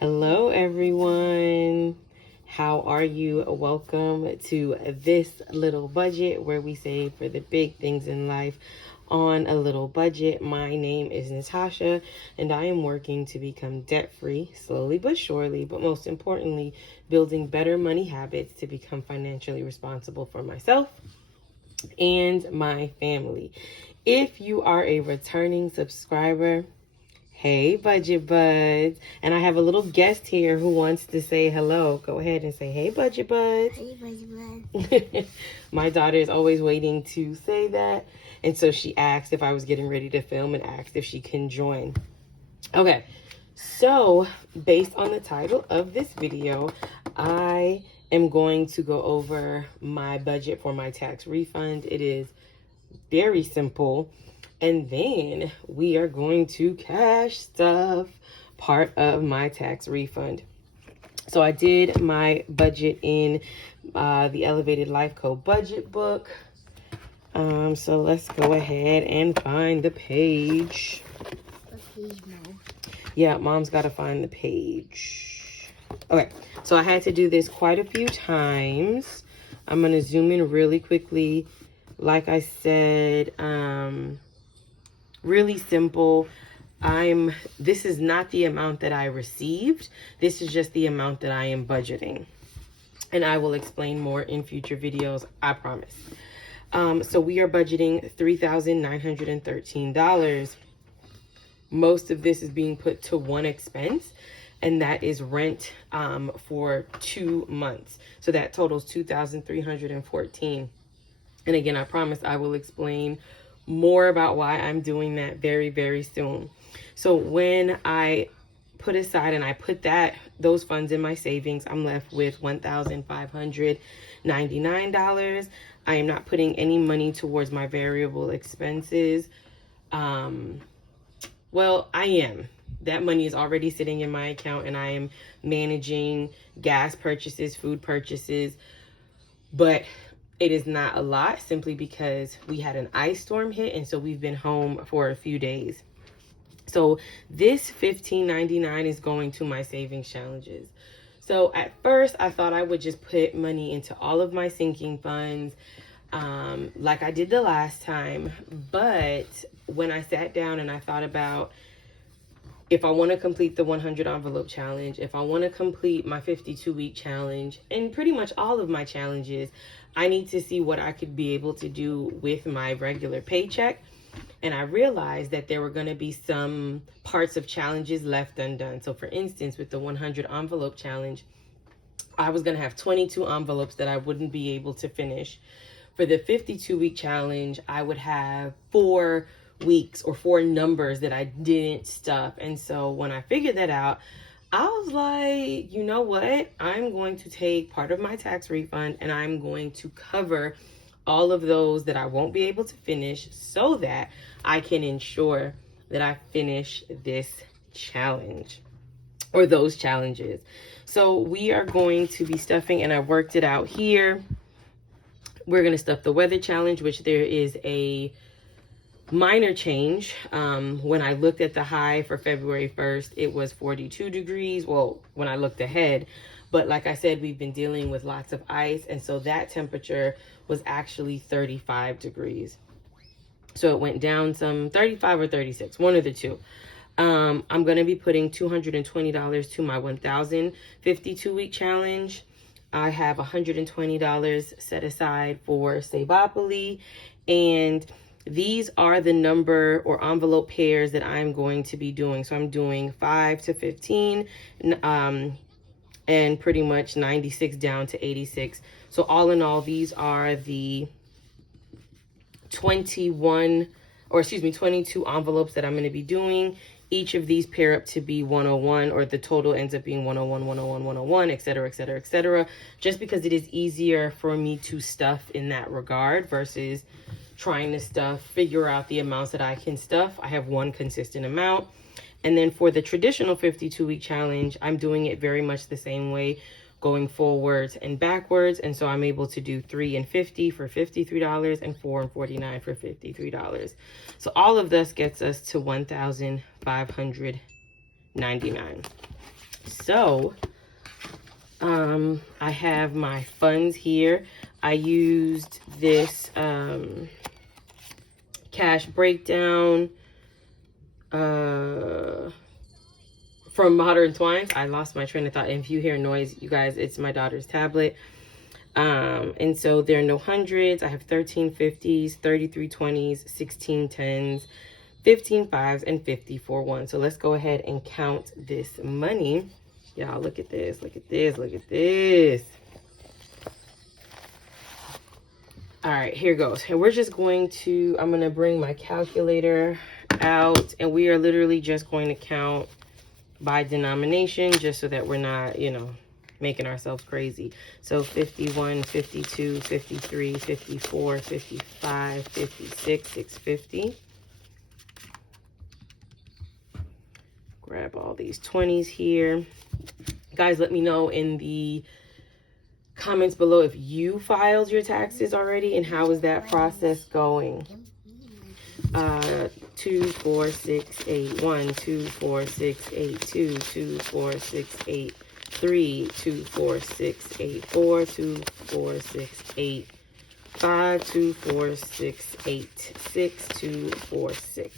Hello, everyone. How are you? Welcome to this little budget where we save for the big things in life on a little budget. My name is Natasha, and I am working to become debt-free slowly but surely, but most importantly, building better money habits to become financially responsible for myself and my family. If you are a returning subscriber, hey, Budget Buds. And I have a little guest here who wants to say hello. Go ahead and say, hey, Budget Buds. Hey, Budget Buds. My daughter is always waiting to say that. And so she asked if I was getting ready to film and asked if she can join. Okay, so based on the title of this video, I am going to go over my budget for my tax refund. It is very simple. And then we are going to cash stuff, part of my tax refund. So I did my budget in the Elevated Life Co. budget book. So let's go ahead and find the page. What page, Mom? Yeah, Mom's got to find the page. Okay, so I had to do this quite a few times. I'm going to zoom in really quickly. Like I said, really simple. This is not the amount that I received. This is just the amount that I am budgeting. And I will explain more in future videos, I promise. So we are budgeting $3,913. Most of this is being put to one expense, and that is rent for 2 months. So that totals $2,314. And again, I promise I will explain more about why I'm doing that very, very soon. So when I put aside and I put those funds in my savings, I'm left with $1,599. I am not putting any money towards my variable expenses. Well, I am. That money is already sitting in my account, and I am managing gas purchases, food purchases, but it is not a lot simply because we had an ice storm hit, and so we've been home for a few days. So this $1,599 is going to my savings challenges. So at first I thought I would just put money into all of my sinking funds like I did the last time. But when I sat down and I thought about if I want to complete the 100 envelope challenge, if I want to complete my 52-week challenge, and pretty much all of my challenges, I need to see what I could be able to do with my regular paycheck. And I realized that there were going to be some parts of challenges left undone. So for instance, with the 100 envelope challenge, I was going to have 22 envelopes that I wouldn't be able to finish. For the 52-week challenge, I would have 4 weeks or 4 numbers that I didn't stuff. And so when I figured that out, I was like, you know what? I'm going to take part of my tax refund and I'm going to cover all of those that I won't be able to finish so that I can ensure that I finish this challenge or those challenges. So we are going to be stuffing, and I worked it out here. We're going to stuff the weather challenge, which there is a minor change. When I looked at the high for February 1st, it was 42 degrees. Well, when I looked ahead, but like I said, we've been dealing with lots of ice. And so that temperature was actually 35 degrees. So it went down some, 35 or 36, one of the two. I'm going to be putting $220 to my 1,052-week challenge. I have $120 set aside for Savopoly, and these are the number or envelope pairs that I'm going to be doing. So I'm doing 5 to 15, and pretty much 96 down to 86. So all in all, these are the 22 envelopes that I'm going to be doing. Each of these pair up to be 101, or the total ends up being 101, 101, 101, et cetera, et cetera, et cetera. Just because it is easier for me to stuff in that regard versus trying to figure out the amounts that I can stuff. I have one consistent amount. And then for the traditional 52-week challenge, I'm doing it very much the same way, going forwards and backwards. And so I'm able to do 3 and 50 for $53 and 4 and 49 for $53. So all of this gets us to $1,599. So, I have my funds here. I used this cash breakdown from Modern Twines. I lost my train of thought. And if you hear noise, you guys, it's my daughter's tablet. And so there are no hundreds. I have 13 50s, 33 20s, 16 10s, 15 5s, and 54 1s. So let's go ahead and count this money. Y'all, look at this, look at this, look at this. All right, here goes. And we're just going to, I'm going to bring my calculator out, and we are literally just going to count by denomination, just so that we're not, you know, making ourselves crazy. So 51, 52, 53, 54, 55, 56, 650. Grab all these 20s here. Guys, let me know in the comments below if you filed your taxes already and how is that process going. 2 4 6 8 1 2 4 6 8 2 2 4 6 8 3 2 4 6 8 4 2 4 6 8 5 2 4 6 8 6 2 4 6.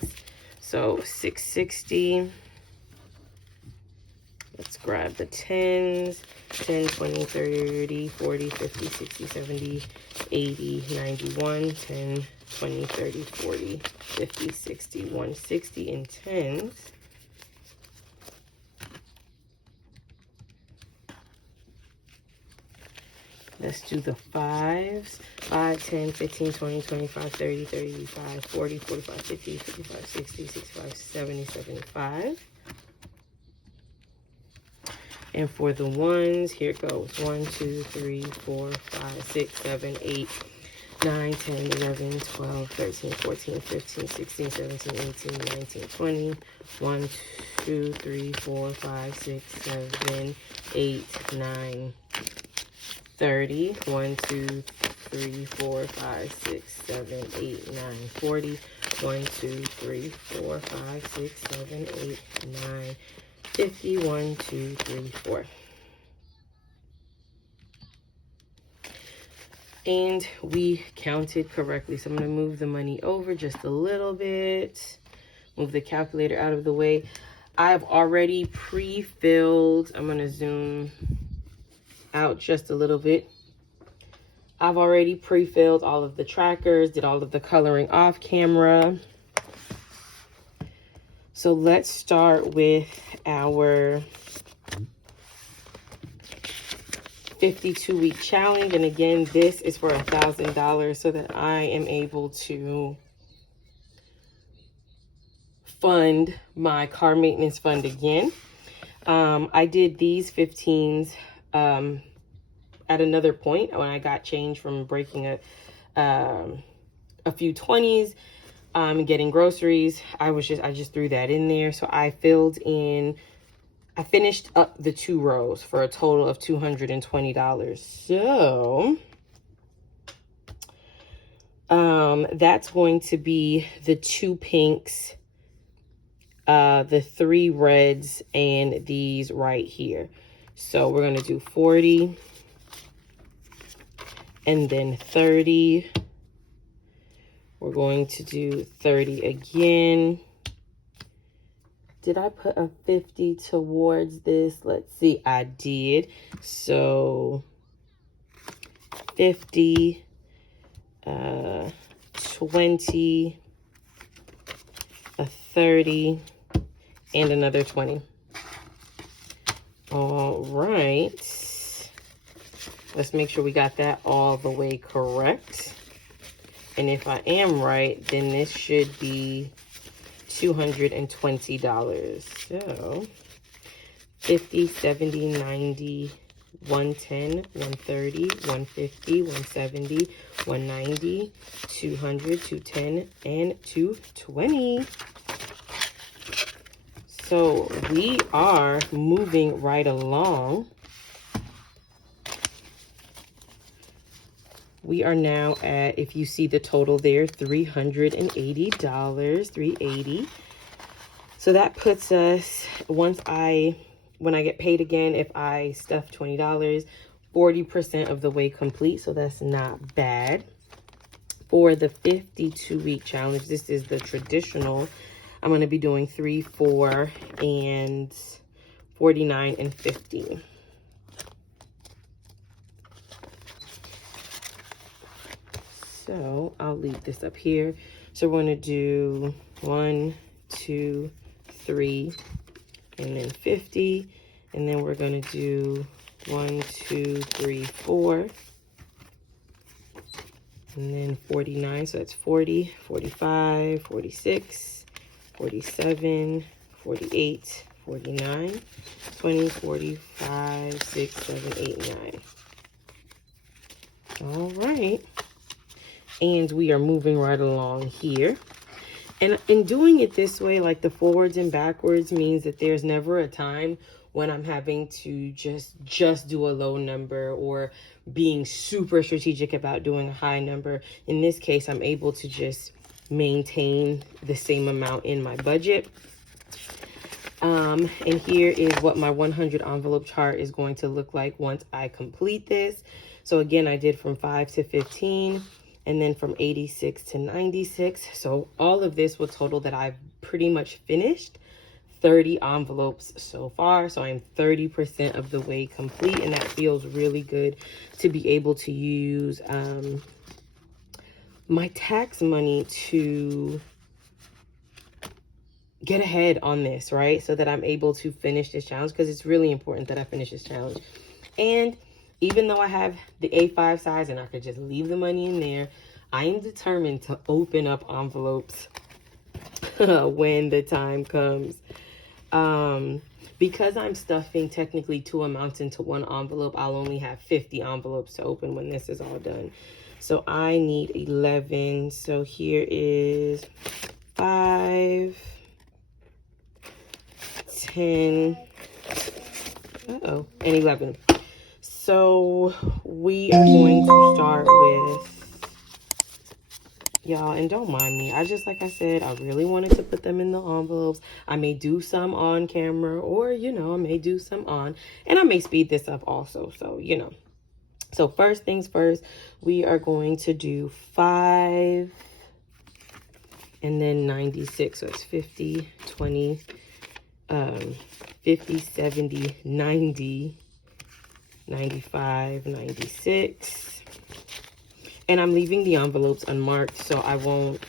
So 660. Let's grab the 10s. 10, 20, 30, 40, 50, 60, 70, 80, 91, 10, 20, 30, 40, 50, 60, 160 in 10s. Let's do the 5s. 5, 10, 15, 20, 25, 30, 35, 40, 45, 50, 55, 60, 65, 70, 75. And for the 1s, here it goes. 1, 2, 3, 4, 5, 6, 7, 8, 9, 10, 11, 12, 13, 14, 15, 16, 17, 18, 19, 20. 1, 2, 3, 4, 5, 6, 7, 8, 9, 30. 1, 2, 3, 4, 5, 6, 7, 8, 9, 40. 1, 2, 3, 4, 5, 6, 7, 8, 9, 50. 1, 2, 3, 4. And we counted correctly. So I'm going to move the money over just a little bit. Move the calculator out of the way. I've already pre-filled. I'm going to zoom out just a little bit. I've already pre-filled all of the trackers, did all of the coloring off camera. So let's start with our 52-week challenge. And again, this is for $1,000 so that I am able to fund my car maintenance fund again. I did these 15s at another point when I got change from breaking a few 20s. Getting groceries. I just threw that in there. So I finished up the 2 rows for a total of $220. So that's going to be the 2 pinks, the 3 reds, and these right here. So we're going to do 40 and then 30. We're going to do 30 again. Did I put a 50 towards this? Let's see, I did. So 50, 20, a 30, and another 20. All right. Let's make sure we got that all the way correct. And if I am right, then this should be $220. So 50, 70, 90, 110, 130, 150, 170, 190, 200, 210, and 220. So we are moving right along. We are now at, if you see the total there, $380, $380. So that puts us, once I when I get paid again, if I stuff $20, 40% of the way complete. So that's not bad. For the 52-week challenge, this is the traditional. I'm going to be doing 3, 4, and 49 and 50. So I'll leave this up here. So we're going to do 1, 2, 3, and then 50. And then we're going to do 1, 2, 3, 4. And then 49, so that's 40, 45, 46, 47, 48, 49, 20, 45, 6, 7, 8, 9. All right. And we are moving right along here. And in doing it this way, like the forwards and backwards, means that there's never a time when I'm having to just do a low number or being super strategic about doing a high number. In this case, I'm able to just maintain the same amount in my budget. And here is what my 100 envelope chart is going to look like once I complete this. So again, I did from 5 to 15 and then from 86 to 96. So all of this will total that I've pretty much finished 30 envelopes so far. So I'm 30% of the way complete, and that feels really good to be able to use my tax money to get ahead on this, right? So that I'm able to finish this challenge, because it's really important that I finish this challenge. And even though I have the A5 size and I could just leave the money in there, I am determined to open up envelopes when the time comes. Because I'm stuffing technically 2 amounts into 1 envelope, I'll only have 50 envelopes to open when this is all done. So I need 11. So here is 5, 10, and 11. So we are going to start with, y'all, and don't mind me, like I said, I really wanted to put them in the envelopes. I may do some on camera, or I may do some on, and I may speed this up also, so so first things first, we are going to do 5 and then 96. So it's 50, 20, 50, 70, 90, 95, 96. And I'm leaving the envelopes unmarked, so I won't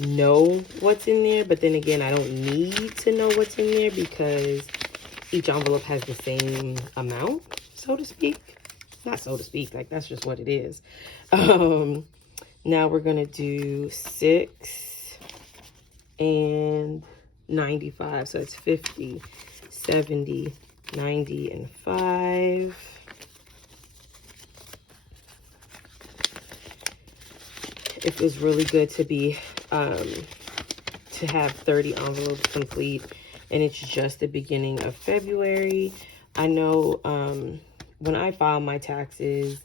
know what's in there. But then again, I don't need to know what's in there because each envelope has the same amount, so to speak. Not so to speak, like that's just what it is. Now we're going to do 6 and 95. So it's 50, 70, 90, and 5. It feels really good to be to have 30 envelopes complete, and it's just the beginning of February. I know when I file my taxes,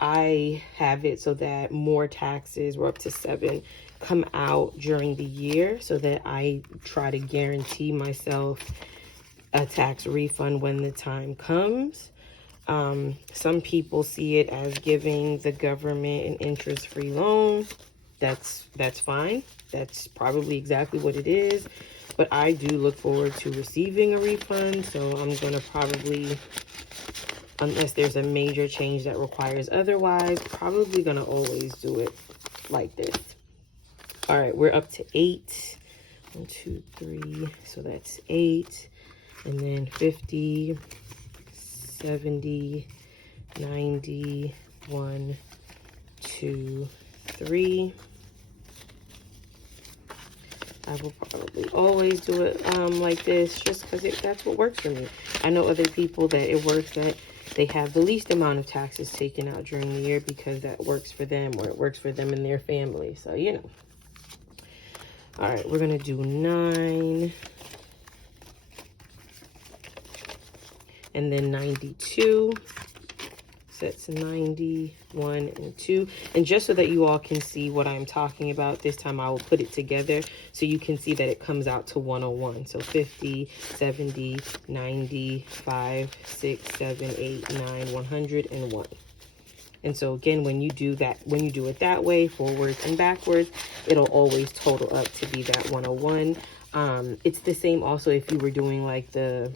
I have it so that more taxes, we're up to 7, come out during the year, so that I try to guarantee myself a tax refund when the time comes. Some people see it as giving the government an interest-free loan. That's fine. That's probably exactly what it is. But I do look forward to receiving a refund. So I'm going to probably, unless there's a major change that requires otherwise, probably going to always do it like this. All right, we're up to 8. 1, 2, 3. So that's 8. And then 50. 70, 90, 1, 2, 3. I will probably always do it like this, just because that's what works for me. I know other people that it works that they have the least amount of taxes taken out during the year because that works for them, or it works for them and their family. So, All right, we're going to do 9. And then 92, So it's 90, 1, and 2. And just so that you all can see what I'm talking about, this time I will put it together so you can see that it comes out to 101. So 50, 70, 90, 5, 6, 7, 8, 9, 101. And so again, when you do it that way, forwards and backwards, it'll always total up to be that 101. It's the same also if you were doing like the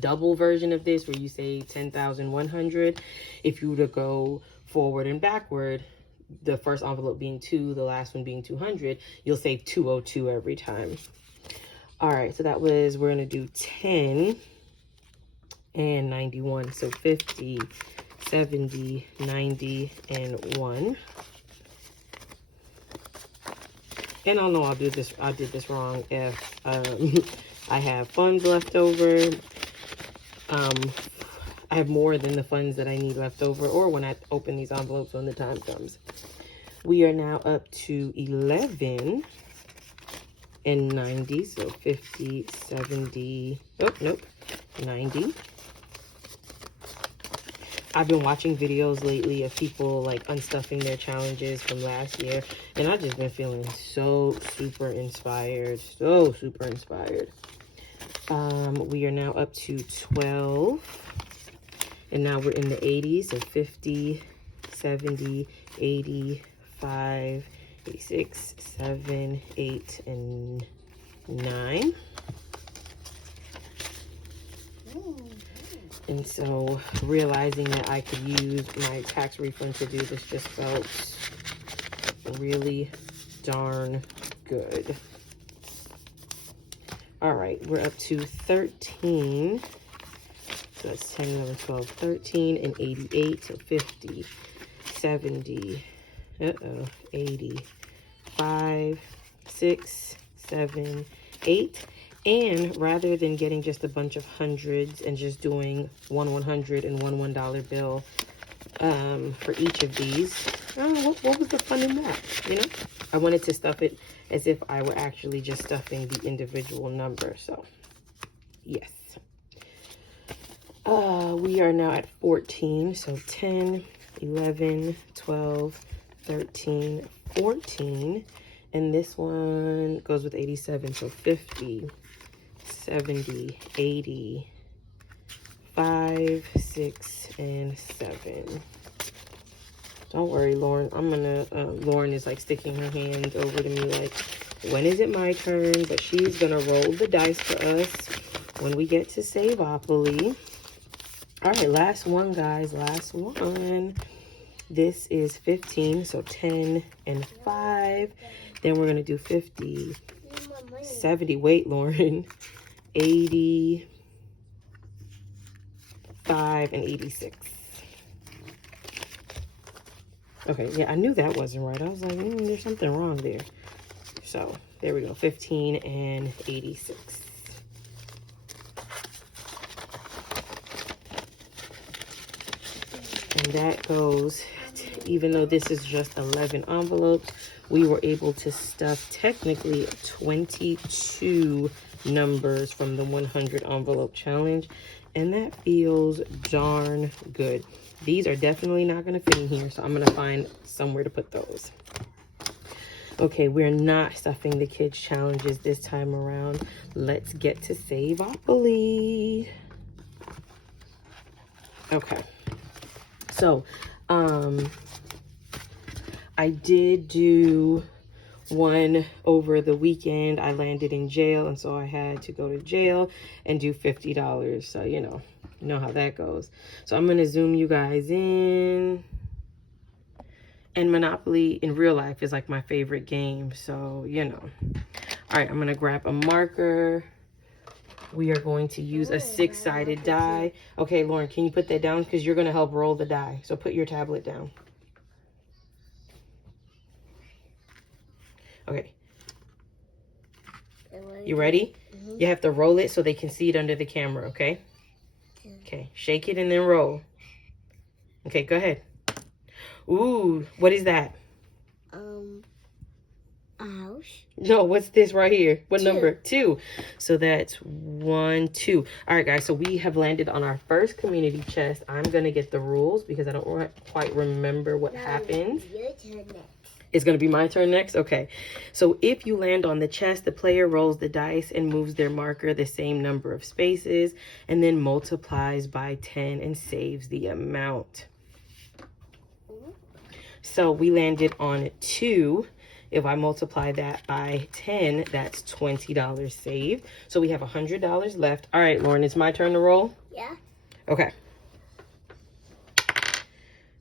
double version of this where you say 10,100. If you were to go forward and backward, the first envelope being 2, the last one being 200, you'll say 202 every time. All right, so that was, we're gonna do 10 and 91. So 50, 70, 90, and 1. And I'll know I did this wrong if I have funds left over. I have more than the funds that I need left over, or when I open these envelopes when the time comes. We are now up to 11 and 90, so 50, 70, oh, nope, 90. I've been watching videos lately of people like unstuffing their challenges from last year, and I've just been feeling so super inspired, we are now up to 12, and now we're in the 80s, so 50, 70, 85, 86, 7, 8, and 9. And so realizing that I could use my tax refund to do this just felt really darn good. All right, we're up to 13. So that's 10, 11, 12, 13, and 88. So 50, 70, 80, 5, 6, 7, 8. And rather than getting just a bunch of hundreds and just doing one 100 and one $1 bill for each of these, what was the fun in that, you know? I wanted to stuff it as if I were actually just stuffing the individual number. So, yes. We are now at 14. So 10, 11, 12, 13, 14. And this one goes with 87. So 50, 70, 80, 5, 6, and 7. Don't worry, Lauren. Lauren is like sticking her hand over to me like, when is it my turn? But she's gonna roll the dice for us when we get to Savopoly. All right, last one, guys, last one. This is 15, so 10 and 5. Then we're gonna do 50, 70, wait, Lauren, 80, 5, and 86. Okay, yeah, I knew that wasn't right. I was like, there's something wrong there. So, there we go, 15 and 86. And that goes, even though this is just 11 envelopes, we were able to stuff technically 22 numbers from the 100 envelope challenge. And that feels darn good. These are definitely not going to fit in here, so I'm going to find somewhere to put those. Okay, we're not stuffing the kids' challenges this time around. Let's get to Savopoly. Okay. So, I did do one over the weekend. I landed in jail, and so I had to go to jail and do $50. So, you know how that goes. So I'm going to zoom you guys in. And Monopoly in real life is like my favorite game. So, All right, I'm going to grab a marker. We are going to use a 6-sided die. Okay, Lauren, can you put that down? Because you're going to help roll the die. So put your tablet down. Okay. You ready? Mm-hmm. You have to roll it so they can see it under the camera, okay? Okay, shake it and then roll. Okay, go ahead. Ooh, what is that? A house. No, what's this right here? What 2. number? 2. So that's 1, 2. All right, guys. So we have landed on our first community chest. I'm going to get the rules because I don't quite remember what happens. Your turn next. It's going to be my turn next? Okay. So if you land on the chest, the player rolls the dice and moves their marker the same number of spaces and then multiplies by 10 and saves the amount. So we landed on 2. If I multiply that by 10, that's $20 saved. So we have $100 left. All right, Lauren, it's my turn to roll? Yeah. Okay.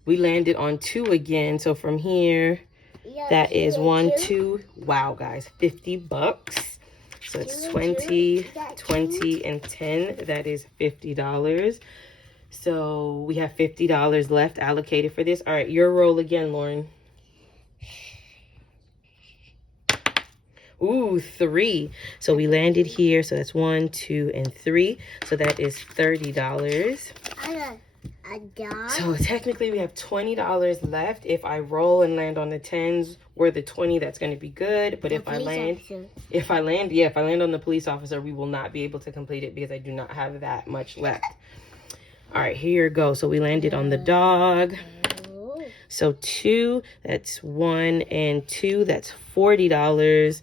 We landed on 2 again. So from here, that is 1, 2. Wow, guys, $50. So it's 20, 20, and 10. That is $50. So we have $50 left allocated for this. All right, your roll again, Lauren. Ooh, 3. So we landed here. So that's 1, 2, and 3. So that is $30. A dog. So technically we have $20 left. If I roll and land on the 10s or the 20, that's going to be good. But if I land on the police officer, we will not be able to complete it because I do not have that much left. All right, here you go. So we landed on the dog. So 2, that's 1 and 2, that's $40.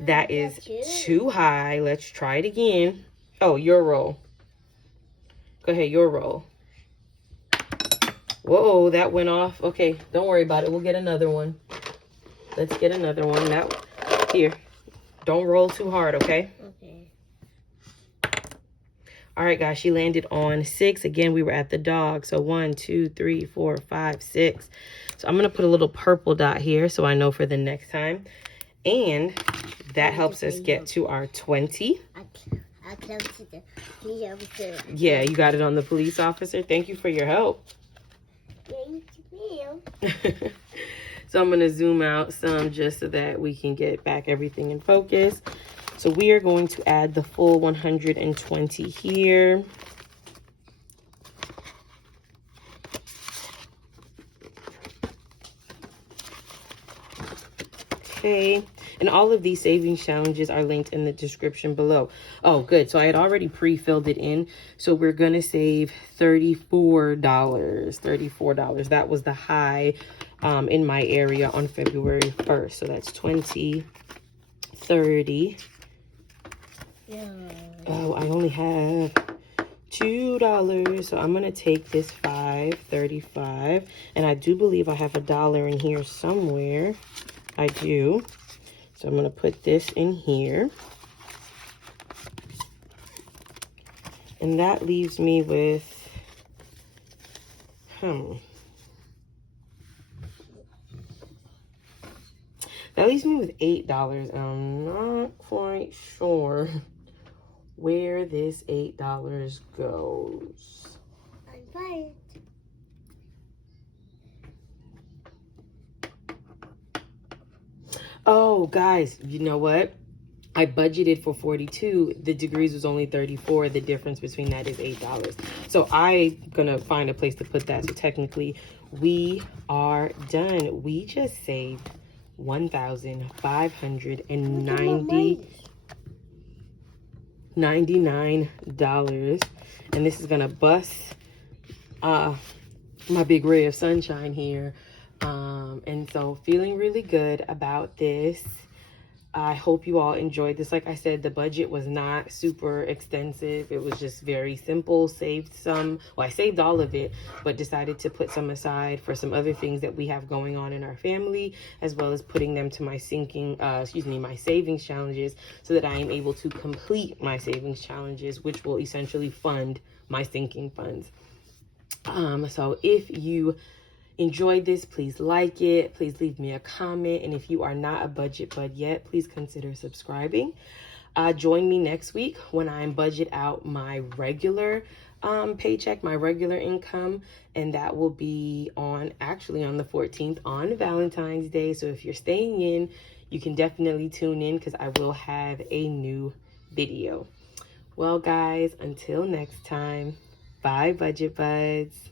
That is too high. Let's try it again. Oh, your roll. Go ahead, your roll. Whoa, that went off. Okay, don't worry about it. We'll get another one. Let's get another one. Here. Don't roll too hard, okay? Okay. All right, guys, she landed on 6. Again, we were at the dog. So 1, 2, 3, 4, 5, 6. So I'm going to put a little purple dot here so I know for the next time. And that helps us get to our 20. I'll come to the police officer. Yeah, you got it on the police officer. Thank you for your help. Thank you. So I'm going to zoom out some just so that we can get back everything in focus. So we are going to add the full 120 here. Okay, and all of these savings challenges are linked in the description below. Oh, good. So I had already pre-filled it in. So we're going to save $34. $34. That was the high in my area on February 1st. So that's 20, 30. Yeah. Oh, I only have $2. So I'm going to take this 5.35. And I do believe I have $1 in here somewhere. I do. So I'm going to put this in here. And that leaves me with, that leaves me with $8. I'm not quite sure where this $8 goes. I'm fine. Oh, guys, you know what? I budgeted for 42. The degrees was only 34. The difference between that is $8. So I'm going to find a place to put that. So technically, we are done. We just saved $1,599. And this is going to bust my big ray of sunshine here. And so feeling really good about this. I hope you all enjoyed this. Like I said, the budget was not super extensive. It was just very simple. Saved some, well, I saved all of it, but decided to put some aside for some other things that we have going on in our family, as well as putting them to my my savings challenges so that I am able to complete my savings challenges, which will essentially fund my sinking funds. So if you enjoyed this, please like it, please leave me a comment, and if you are not a budget bud yet, please consider subscribing. Join me next week when I budget out my regular paycheck, my regular income, and that will be on the 14th on Valentine's Day. So if you're staying in, you can definitely tune in because I will have a new video. Well, guys, until next time, bye, budget buds.